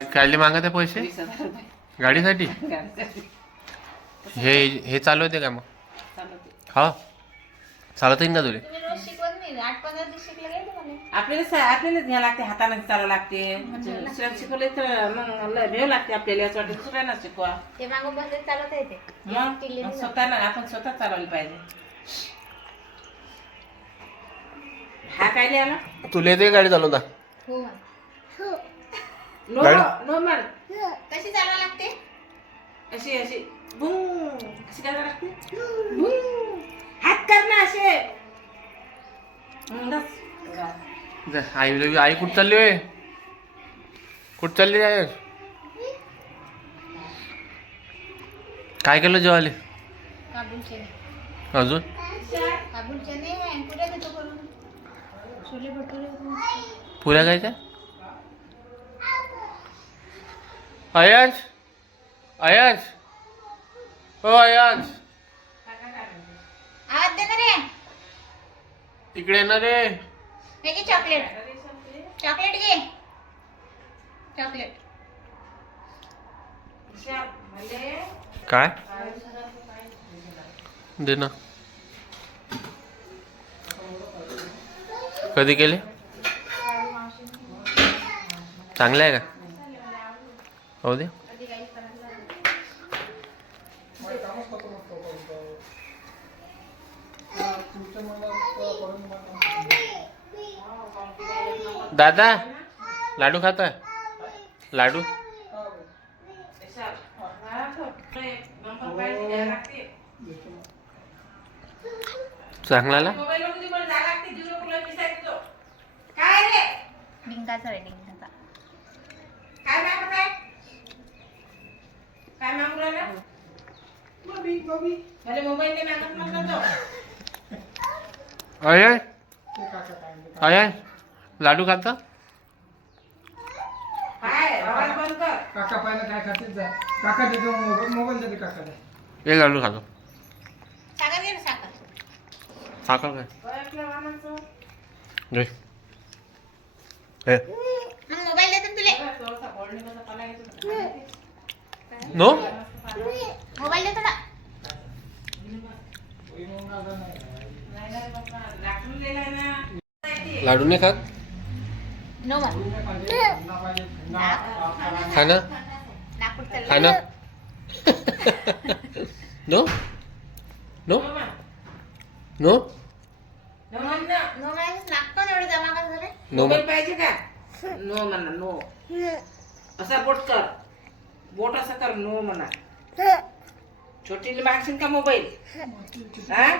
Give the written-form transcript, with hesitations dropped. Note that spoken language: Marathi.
काढले मागत आहे पैसे 20,000 रुपये गाडीसाठी. गाडीसाठी हे चालवते का मग? चालवते. हा चालवता येईल का तुले? तुम्ही रोज शिकवत नाही 8-15 दिवस शिकले काय तुम्हाला? आपल्यालाच घ्यावं लागते, हाताने चालावं लागते. दुसऱ्याला शिकवले तर मग लय भेव लागते आपल्याला. असं वाटतं दुसऱ्यांना शिकवा. ते मागं बसले चालवता येते. मग स्वतःला आपण स्वतः चालवली पाहिजे. हा काय लिहायला तुला येते गाडी चालवता? हो. नो गाडी- नो म्हण. कशी चालवा लागते? अशी अशी बुंग अशी करायला लागते. बुंग हात कर ना असे. बस. आई कुठं चालली होय? कुठं चालली आहे? काय केलं जेवाले काबूल चणे. अजून? काबूल चणे आहे. पुऱ्या देतो करून. छोले भटुरे. पुऱ्या खायच्या? अयांश अयांश हो अयांश आवाज दे ना रे. इकडे येणार रे. हे घे चॉकलेट. चॉकलेट घे. चॉकलेट. काय दे ना. कधी केले? चांगलं आहे का? हो दे. दादा लाडू खाता? लाडू चांगला. काय रे डिंकाचा रे डिंकाचा. काय मागत आहे? काय मागू राहिला? मला मोबाईल नाही मागत म्हणलं तो. अय अय लाडू खाता? काय आवाज बंद कर. काका पाहिलं काय खाते जा. काका देतो मोबाईल देते काका दे. एक लाडू खातो. साखर घे ना साखर. साखर काय ओळखलं मामाचं? घे. हे. मग मोबाईल देतो ना तुले. थोडासा बोलणे कसा पाला येतो. नो मोबाईल देतो ना. नाही नाही बाबा राखून दिलाय ना. लाडू नाही खात? नो मग. खा ना नागपूर खा चाललो. ना. नो नो मामा, नो नो म्हण ना. नो म्हणायचं नाक पण एवढं जमा का झालं? नो मोबाईल पाहिजे का? नो म्हणा नो. असा बोट कर. बोट असं कर नो म्हणा. छोटीला मागशील का मोबाईल? हा